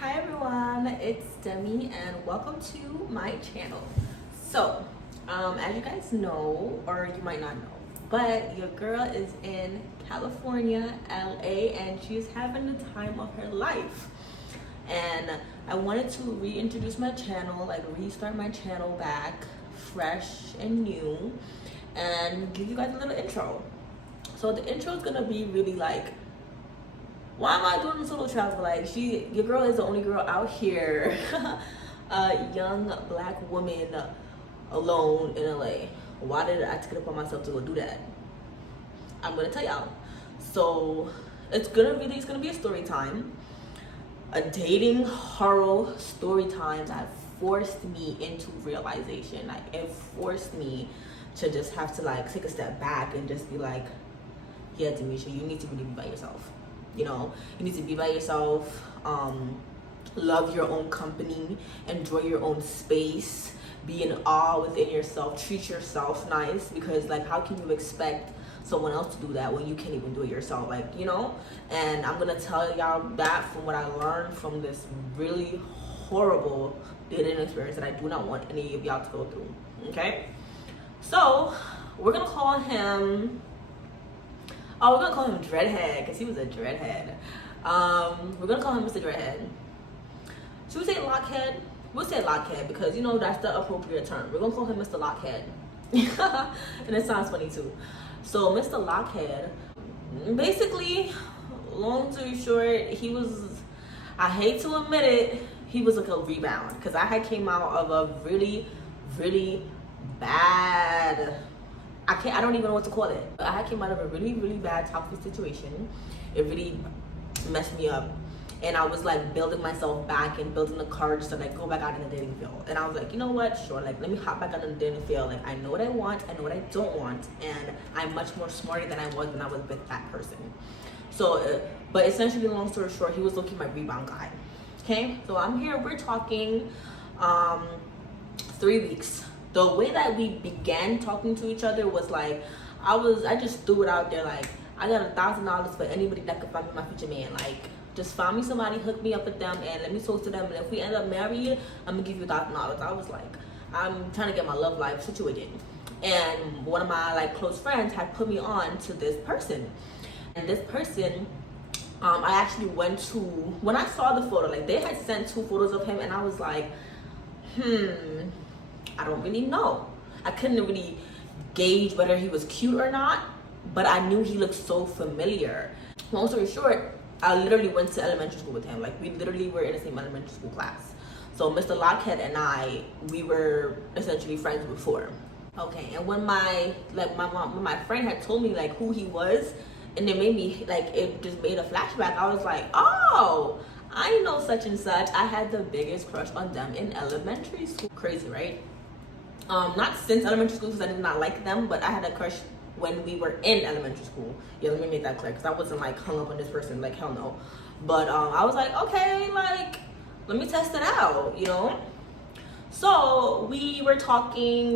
Hi everyone, it's Demi and welcome to my channel. So, as you guys know, or you might not know, but your girl is in California, LA, and she's having the time of her life. And I wanted to reintroduce my channel, like restart my channel back, fresh and new, and give you guys a little intro. So the intro is gonna be really like, why am I doing a solo travel? Like, your girl is the only girl out here, a young black woman alone in LA. Why did I take it upon myself to go do that? I'm gonna tell y'all. So it's gonna be a story time, a dating horror story time that forced me into realization. Like, it forced me to just have to like take a step back and just be like, yeah, Demisha, you need to really be by yourself. You know, you need to be by yourself, love your own company, enjoy your own space, be in awe within yourself, treat yourself nice, because like, how can you expect someone else to do that when you can't even do it yourself? Like, you know. And I'm gonna tell y'all that from what I learned from this really horrible dating experience that I do not want any of y'all to go through. Okay, so we're gonna call him we're gonna call him Dreadhead because he was a dreadhead. We're gonna call him Mr. Dreadhead. Should we say Lockhead? We'll say Lockhead because you know that's the appropriate term. We're gonna call him Mr. Lockhead. And it sounds funny too. So Mr. Lockhead, basically, long story short, he was, I hate to admit it, he was like a rebound because I had came out of a really, really bad, I don't even know what to call it. I came out of a really, really bad toxic situation. It really messed me up. And I was like building myself back and building the courage to like go back out in the dating field. And I was like, you know what? Sure, like let me hop back out in the dating field. Like I know what I want, I know what I don't want, and I'm much more smarter than I was when I was with that person. So, but essentially, long story short, he was looking my rebound guy. Okay, so I'm here. We're talking 3 weeks. The way that we began talking to each other was like, I just threw it out there like, I got $1,000 for anybody that could find me my future man. Like, just find me somebody, hook me up with them, and let me talk to them. And if we end up married, I'm gonna give you $1,000. I was like, I'm trying to get my love life situated. And one of my like close friends had put me on to this person, and this person, I actually went to, when I saw the photo, like they had sent 2 photos of him, and I was like, I don't really know. I couldn't really gauge whether he was cute or not, but I knew he looked so familiar. Long story short, I literally went to elementary school with him. Like we literally were in the same elementary school class. So Mr. Lockhead and we were essentially friends before. Okay, and when my friend had told me like who he was, and it made me like, it just made a flashback. I was like, oh, I know such and such. I had the biggest crush on them in elementary school. Crazy, right? Not since elementary school because I did not like them, but I had a crush when we were in elementary school. Yeah, let me make that clear because I wasn't like hung up on this person, like hell no. But I was like, okay, like let me test it out, you know. So we were talking,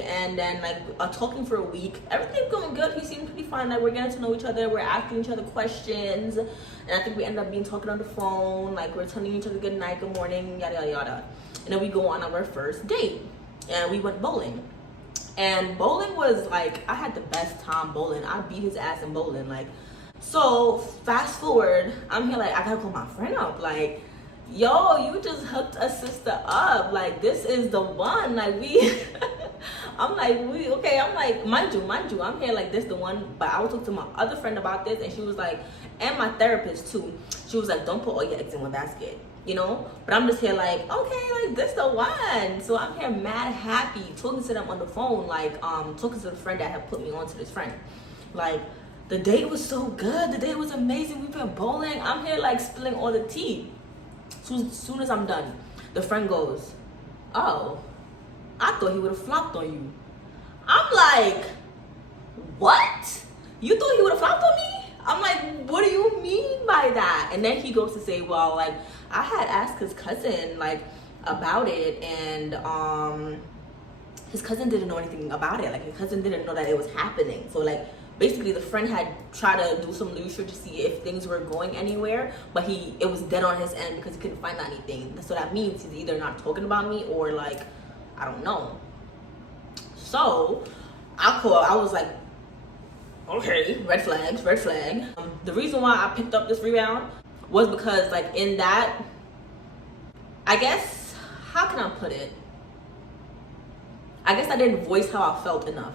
and then like talking for a week. Everything going good. He seemed pretty fine. Like we're getting to know each other. We're asking each other questions, and I think we ended up being talking on the phone. Like we're telling each other good night, good morning, yada yada yada. And then we go on our first date, and we went bowling. And bowling was like, I had the best time bowling. I beat his ass in bowling. Like, so fast forward, I'm here like, I gotta call my friend up. Like, yo, you just hooked a sister up. Like, this is the one. Like, I'm like, okay. I'm like, mind you, I'm here like this the one. But I was talking to my other friend about this, and she was like, and my therapist too. She was like, don't put all your eggs in one basket. You know, but I'm just here like, okay, like this the one. So I'm here mad happy talking to them on the phone, like talking to the friend that had put me on to this friend. Like the date was so good, the date was amazing. We went bowling. I'm here like spilling all the tea. Soon as I'm done, the friend goes, oh, I thought he would have flopped on you. I'm like, what? You thought he would have flopped on me? I'm like, what do you mean by that? And then he goes to say, well, like, I had asked his cousin, like, about it, and his cousin didn't know anything about it. Like, his cousin didn't know that it was happening. So, like, basically the friend had tried to do some research to see if things were going anywhere, but it was dead on his end because he couldn't find anything. So that means he's either not talking about me or like, I don't know. So I was like, okay, red flags, red flag. The reason why I picked up this rebound was because like in that, I guess, how can I put it? I guess I didn't voice how I felt enough.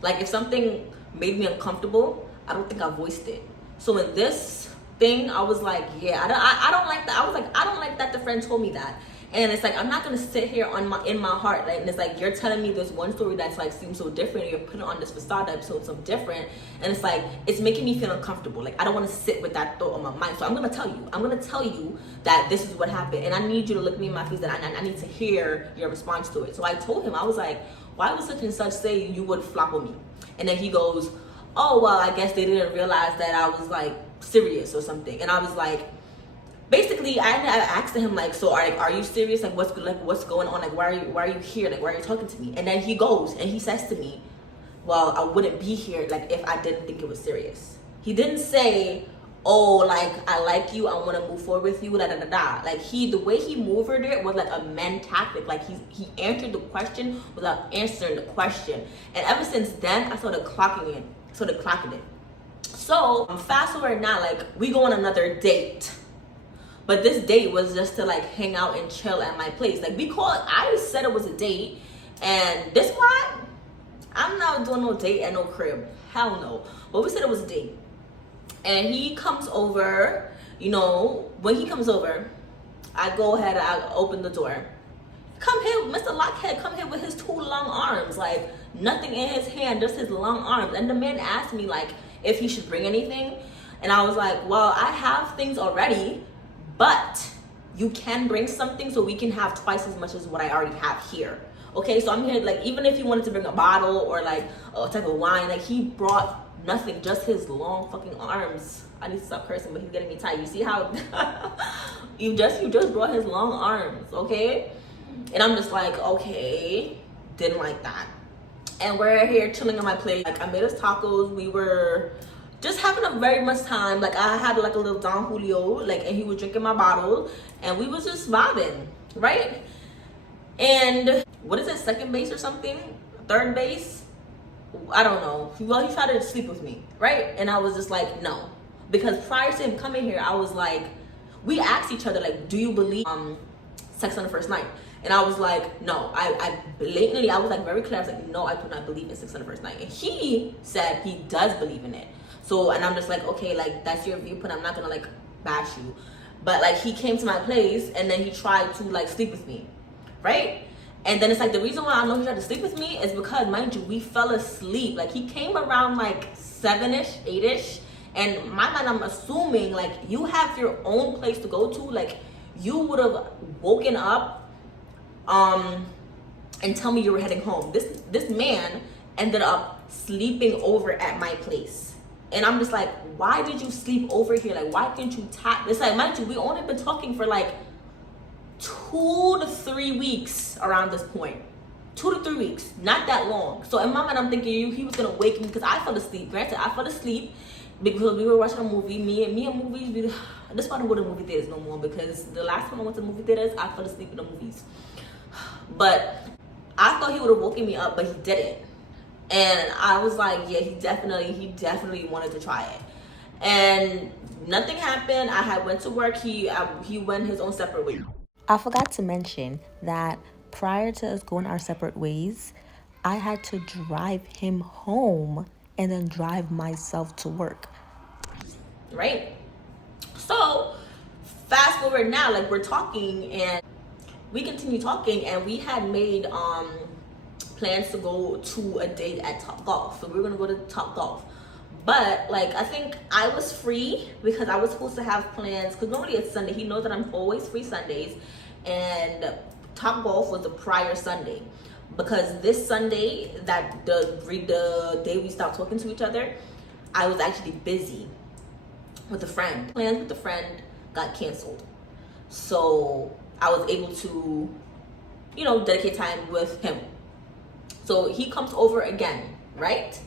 Like if something made me uncomfortable, I don't think I voiced it. So in this thing, I was like, yeah, I don't like that. I was like, I don't like that the friend told me that. And it's like, I'm not gonna sit here in my heart, like, and it's like, you're telling me this one story that's like seems so different, and you're putting on this facade that so different, and it's like, it's making me feel uncomfortable. Like I don't want to sit with that thought on my mind. So I'm gonna tell you that this is what happened, and I need you to look me in my face, that I need to hear your response to it. So I told him, I was like, why would such and such say you would flop on me? And then he goes, oh well, I guess they didn't realize that I was like serious or something. And I was like, basically, I asked him like, so are you serious? Like what's going on? Like why are you here? Like why are you talking to me? And then he goes and he says to me, well, I wouldn't be here like if I didn't think it was serious. He didn't say, oh, like I like you, I want to move forward with you, da da da da. Like the way he maneuvered it was like a men tactic. Like he answered the question without answering the question. And ever since then, I started clocking it. So fast forward now, like we go on another date. But this date was just to like hang out and chill at my place. Like I said it was a date, and this part, I'm not doing no date at no crib. Hell no. But we said it was a date. And he comes over, when he comes over, I go ahead and I open the door. Come here, Mr. Lockhead, come here with his 2 long arms, like nothing in his hand, just his long arms. And the man asked me like if he should bring anything. And I was like, well, I have things already, but you can bring something so we can have twice as much as what I already have here. Okay, so I'm here, like, even if he wanted to bring a bottle or like a type of wine, like he brought nothing, just his long fucking arms. I need to stop cursing, but he's getting me tight. You see how you just brought his long arms, okay? And I'm just like, okay, didn't like that. And we're here chilling on my plate. Like I made us tacos. We were just having a very much time. Like I had like a little Don Julio, like, and he was drinking my bottle, and we was just vibing, right? And what is it, second base or something? Third base? I don't know. Well, he tried to sleep with me, right? And I was just like, no. Because prior to him coming here, I was like, we asked each other, like, do you believe sex on the first night? And I was like, no. I blatantly, I was like very clear. I was like, no, I do not believe in sex on the first night. And he said he does believe in it. So, and I'm just like, okay, like, that's your viewpoint. I'm not gonna like bash you. But like, he came to my place and then he tried to like sleep with me, right? And then it's like, the reason why I know he tried to sleep with me is because, mind you, we fell asleep. Like he came around like 7-ish, 8-ish. And in my mind, I'm assuming like you have your own place to go to. Like you would have woken up and tell me you were heading home. This man ended up sleeping over at my place. And I'm just like, why did you sleep over here? Like, why can't you tap? It's like, mind you, we only been talking for like 2 to 3 weeks around this point. 2 to 3 weeks, not that long. So in my mind, I'm thinking he was gonna wake me because I fell asleep. Granted, I fell asleep because we were watching a movie. Me and movies. This why I don't go to movie theaters no more, because the last time I went to movie theaters, I fell asleep in the movies. But I thought he would have woken me up, but he didn't. And I was like, yeah, he definitely wanted to try it. And nothing happened. I had went to work. He went his own separate way. I forgot to mention that prior to us going our separate ways, I had to drive him home and then drive myself to work. Right? So fast forward now, like we're talking and we continue talking, and we had made plans to go to a date at Top Golf. So we were gonna go to Top Golf. But like, I think I was free because I was supposed to have plans, because normally it's Sunday. He knows that I'm always free Sundays, and Top Golf was the prior Sunday, because this Sunday, that the day we stopped talking to each other, I was actually busy with a friend. Plans with the friend got canceled, so I was able to, dedicate time with him. So he comes over again, right?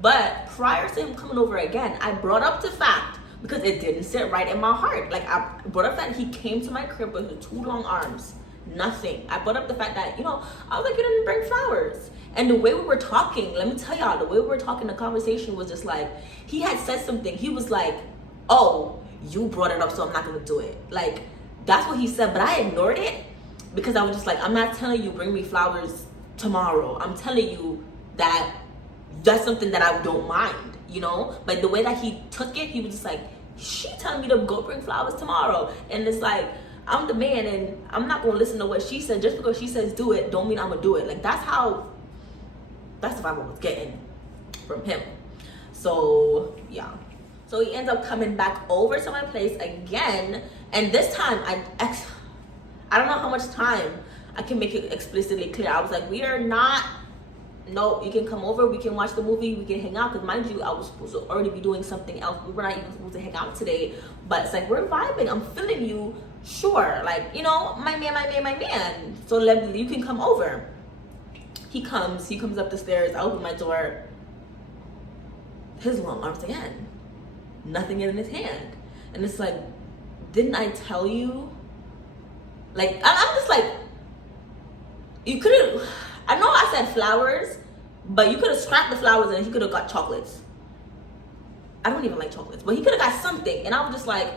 But prior to him coming over again, I brought up the fact, because it didn't sit right in my heart. Like, I brought up that he came to my crib with 2 long arms. Nothing. I brought up the fact that, I was like, you didn't bring flowers. And the way we were talking, let me tell y'all, the way we were talking, the conversation was just like, he had said something. He was like, oh, you brought it up, so I'm not going to do it. Like, that's what he said. But I ignored it because I was just like, I'm not telling you bring me flowers tomorrow. I'm telling you that that's something that I don't mind, But the way that he took it, he was just like, she telling me to go bring flowers tomorrow. And it's like, I'm the man and I'm not going to listen to what she said. Just because she says do it, don't mean I'm going to do it. Like, that's the vibe I was getting from him. So, yeah. So he ends up coming back over to my place again. And this time, I don't know how much time I can make it explicitly clear. I was like, we are not, no, you can come over, we can watch the movie, we can hang out. Because mind you, I was supposed to already be doing something else. We were not even supposed to hang out today. But it's like, we're vibing, I'm feeling you, sure. Like, my man. So you can come over. He comes up the stairs, I open my door. His long arms again. Nothing in his hand. And it's like, didn't I tell you? Like, I'm just like, you could have, I know I said flowers, but you could have scrapped the flowers and he could have got chocolates. I don't even like chocolates, but he could have got something. And I was just like,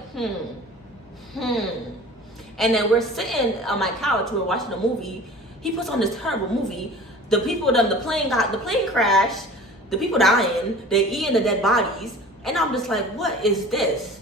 And then we're sitting on my couch, we're watching a movie. He puts on this terrible movie. The plane crashed, the people dying, they eating the dead bodies. And I'm just like, what is this?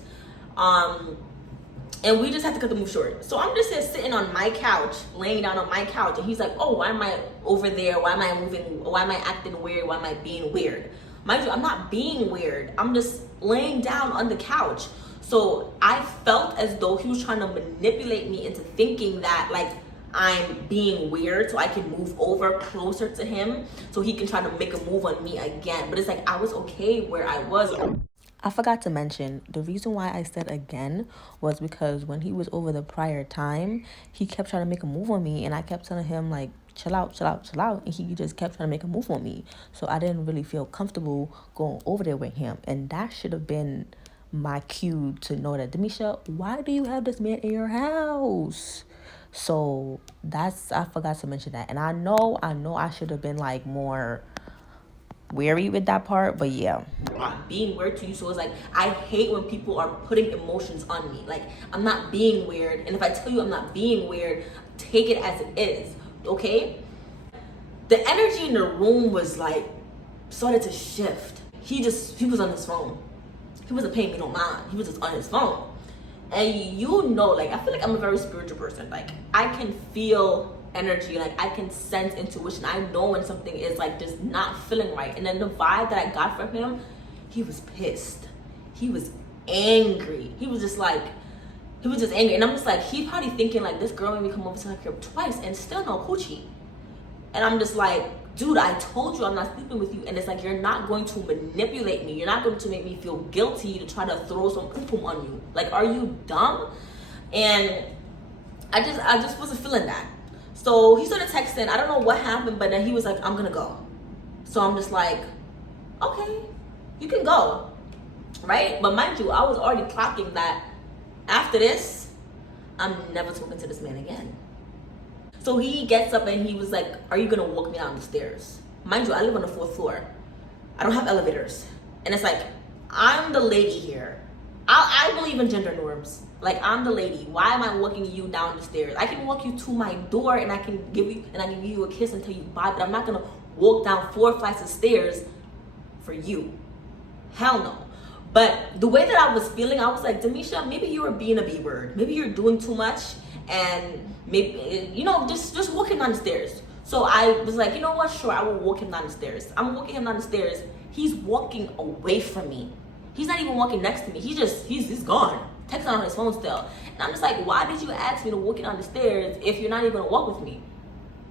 And we just had to cut the movie short. So I'm just sitting on my couch, laying down on my couch. And he's like, oh, why am I over there? Why am I moving? Why am I acting weird? Why am I being weird? Mind you, I'm not being weird. I'm just laying down on the couch. So I felt as though he was trying to manipulate me into thinking that, like, I'm being weird so I can move over closer to him so he can try to make a move on me again. But it's like, I was okay where I was. I forgot to mention, the reason why I said again was because when he was over the prior time, he kept trying to make a move on me, and I kept telling him, like, chill out, and he just kept trying to make a move on me. So I didn't really feel comfortable going over there with him, and that should have been my cue to know that, Demisha, why do you have this man in your house? So I forgot to mention that. And I know I should have been, like, more wary with that part, but yeah. Being weird to you, so it's like, I hate when people are putting emotions on me. Like, I'm not being weird, and if I tell you I'm not being weird, take it as it is, okay? The energy in the room was like, started to shift. He was on his phone. He wasn't paying me no mind. He was just on his phone. And like, I feel like I'm a very spiritual person. Like, I can feel energy, like I can sense intuition. I know when something is like just not feeling right. And then the vibe that I got from him, he was pissed. He was angry. He was just angry. And I'm just like, he's probably thinking like, this girl made me come over to her crib twice and still no coochie. And I'm just like, dude, I told you I'm not sleeping with you. And it's like, you're not going to manipulate me. You're not going to make me feel guilty to try to throw some poo-poo on you. Like, are you dumb? And I just wasn't feeling that. So he started texting. I don't know what happened, but then he was like, I'm gonna go. So I'm just like, okay, you can go, right? But mind you, I was already clocking that after this, I'm never talking to this man again. So he gets up and he was like, are you gonna walk me down the stairs? Mind you, I live on the 4th floor. I don't have elevators. And it's like, I'm the lady here. I believe in gender norms. Like, I'm the lady. Why am I walking you down the stairs? I can walk you to my door and I can give you a kiss and tell you bye, but I'm not gonna walk down 4 flights of stairs for you. Hell no. But the way that I was feeling, I was like, Demisha, maybe you were being a B-word. Maybe you're doing too much, and maybe, just walking down the stairs. So I was like, you know what? Sure, I will walk him down the stairs. I'm walking him down the stairs. He's walking away from me. He's not even walking next to me. He's gone. Texting on his phone still. And I'm just like, why did you ask me to walk you down the stairs if you're not even gonna walk with me?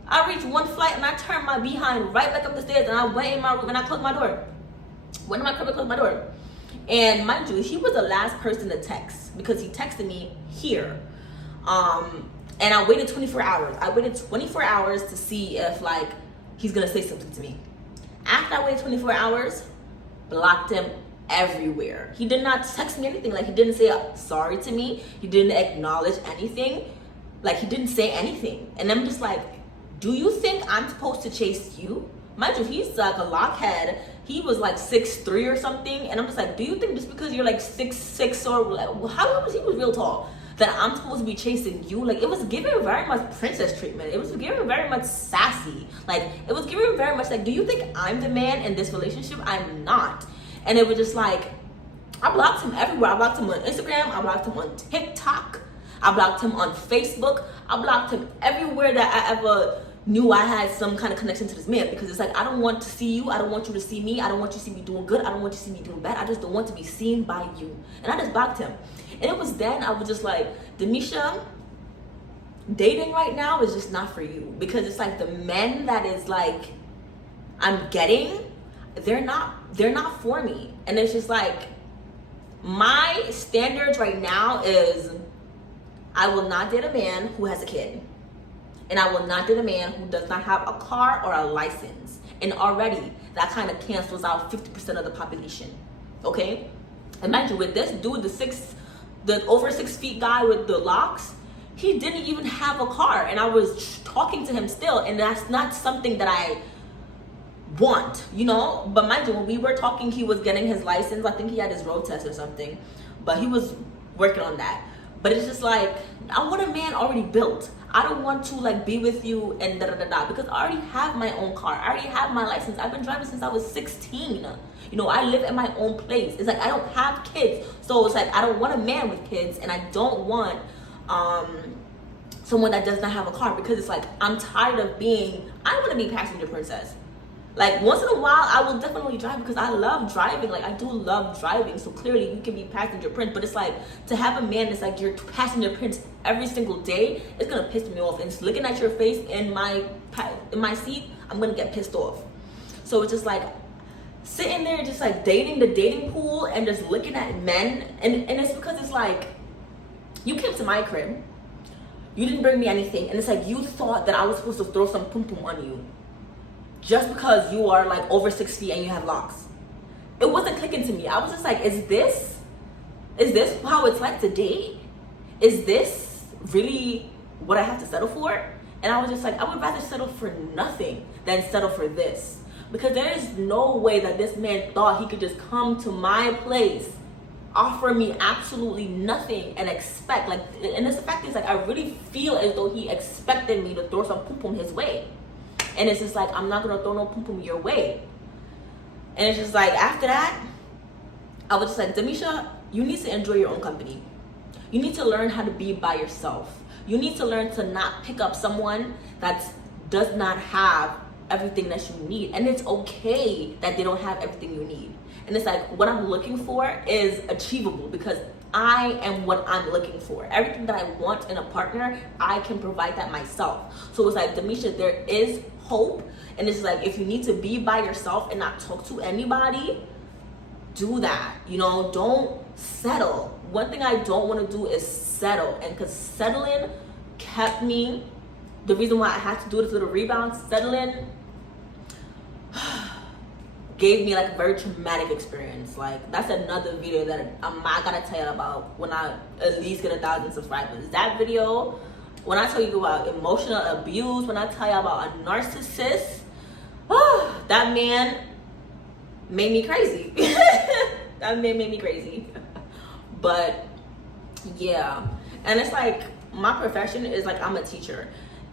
I reached 1 flight and I turned my behind right back up the stairs and I went in my room and I closed my door. Went in my crib and closed my door. And mind you, he was the last person to text because he texted me here. And I waited 24 hours. I waited 24 hours to see if, like, he's gonna say something to me. After I waited 24 hours, blocked him everywhere. He did not text me anything. Like, he didn't say sorry to me. He didn't acknowledge anything. Like, he didn't say anything. And I'm just like, do you think I'm supposed to chase you? Mind you, he's like a lockhead. He was like 6'3" or something. And I'm just like, do you think just because you're like 6'6" or like, how was he was real tall, that I'm supposed to be chasing you? Like, it was giving very much princess treatment. It was giving very much sassy. Like, it was giving very much like, do you think I'm the man in this relationship? I'm not. And it was just like, I blocked him everywhere. I blocked him on Instagram. I blocked him on TikTok. I blocked him on Facebook. I blocked him everywhere that I ever knew I had some kind of connection to this man, because it's like, I don't want to see you. I don't want you to see me. I don't want you to see me doing good. I don't want you to see me doing bad. I just don't want to be seen by you. And I just blocked him. And it was then I was just like, Demisha, dating right now is just not for you. Because it's like the men that is like I'm getting, they're not for me. And it's just like, my standards right now is, I will not date a man who has a kid. And I will not date a man who does not have a car or a license. And already, that kind of cancels out 50% of the population. Okay? Imagine with this dude, the over 6 feet guy with the locks, he didn't even have a car. And I was talking to him still. And that's not something that I want, you know? But mind you, when we were talking, he was getting his license. I think he had his road test or something. But he was working on that. But it's just like, I want a man already built. I don't want to like be with you and da-da-da-da, because I already have my own car. I already have my license. I've been driving since I was 16. You know, I live in my own place. It's like, I don't have kids. So it's like, I don't want a man with kids, and I don't want someone that does not have a car, because it's like, I'm tired of being, I want to be passenger princess. Like, once in a while, I will definitely drive because I love driving. Like, I do love driving. So clearly, you can be passenger prince. But it's like, to have a man that's like your passenger prince every single day, it's going to piss me off. And just looking at your face in my seat, I'm going to get pissed off. So it's just like, sitting there just like dating the dating pool and just looking at men. And it's because it's like, you came to my crib. You didn't bring me anything. And it's like, you thought that I was supposed to throw some pum-pum on you, just because you are like over 6 feet and you have locks. It wasn't clicking to me. I was just like, is this how it's like to date? Is this really what I have to settle for? And I was just like, I would rather settle for nothing than settle for this. Because there is no way that this man thought he could just come to my place, offer me absolutely nothing, and expect, like, and the fact is, like, I really feel as though he expected me to throw some pum-pum his way. And it's just like, I'm not gonna throw no pum-pum your way. And it's just like, after that, I was just like, Demisha, you need to enjoy your own company. You need to learn how to be by yourself. You need to learn to not pick up someone that does not have everything that you need. And it's okay that they don't have everything you need. And it's like, what I'm looking for is achievable, because I am what I'm looking for. Everything that I want in a partner, I can provide that myself. So it's like, Demisha, there is hope. And it's like, if you need to be by yourself and not talk to anybody, do that. You know, don't settle. One thing I don't want to do is settle. And because settling kept me, the reason why I had to do this little rebound, settling gave me like a very traumatic experience. Like, that's another video that I gotta tell you about when I at least get 1,000 subscribers. That video, when I tell you about emotional abuse, when I tell you about a narcissist, that man made me crazy. That man made me crazy. But yeah, and it's like, my profession is like, I'm a teacher,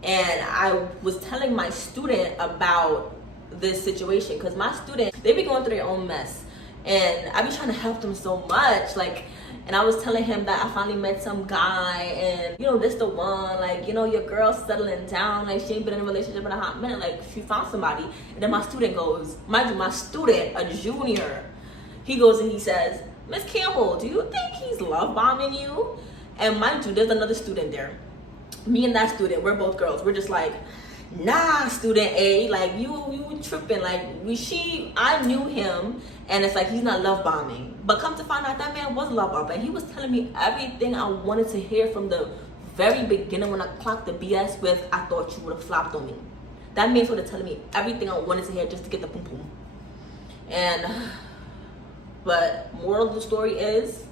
and I was telling my student about this situation, because my students, they be going through their own mess, and I be trying to help them so much. Like, and I was telling him that I finally met some guy, and you know, this the one, like, you know, your girl's settling down, like, she ain't been in a relationship in a hot minute, like, she found somebody. And then my student goes, mind you, my student, a junior, he goes and he says, Miss Campbell, do you think he's love bombing you? And mind you, there's another student there. Me and that student, we're both girls. We're just like, nah, student A, like, you tripping. Like, I knew him, and it's like, he's not love bombing. But come to find out, that man was love bombing. He was telling me everything I wanted to hear from the very beginning. When I clocked the BS with, I thought you would have flopped on me. That man started telling me everything I wanted to hear just to get the pum pum. And But moral of the story is,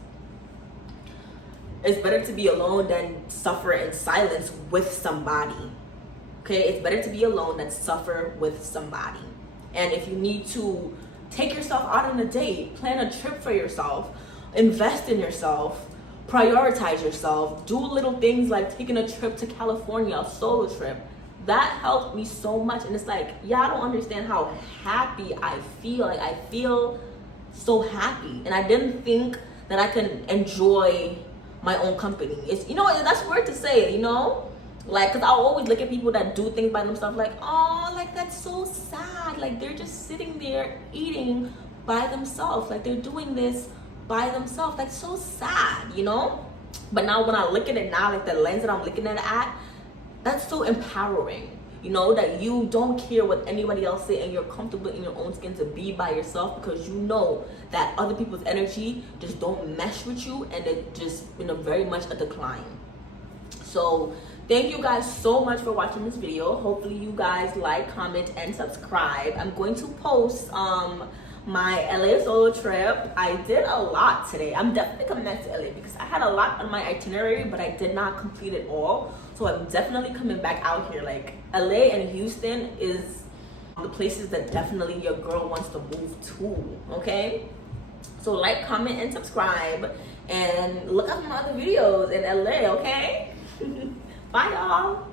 it's better to be alone than suffer in silence with somebody. Okay, it's better to be alone than suffer with somebody. And if you need to take yourself out on a date, plan a trip for yourself, invest in yourself, prioritize yourself, do little things like taking a trip to California, a solo trip. That helped me so much. And it's like, y'all don't understand how happy I feel. Like, I feel so happy. And I didn't think that I could enjoy my own company. It's, you know, that's weird to say, you know? Like, because I'll always look at people that do things by themselves like, oh, like, that's so sad. Like, they're just sitting there eating by themselves. Like, they're doing this by themselves. Like, so sad, you know? But now when I look at it now, like, the lens that I'm looking at it at, that's so empowering. You know, that you don't care what anybody else say and you're comfortable in your own skin to be by yourself, because you know that other people's energy just don't mesh with you and it just, you know, very much a decline. So thank you guys so much for watching this video. Hopefully you guys like, comment, and subscribe. I'm going to post my LA solo trip. I did a lot today. I'm definitely coming back to LA because I had a lot on my itinerary, but I did not complete it all. So I'm definitely coming back out here. Like, LA and Houston is the places that definitely your girl wants to move to, okay? So like, comment, and subscribe, and look up my other videos in LA, okay? Bye, y'all.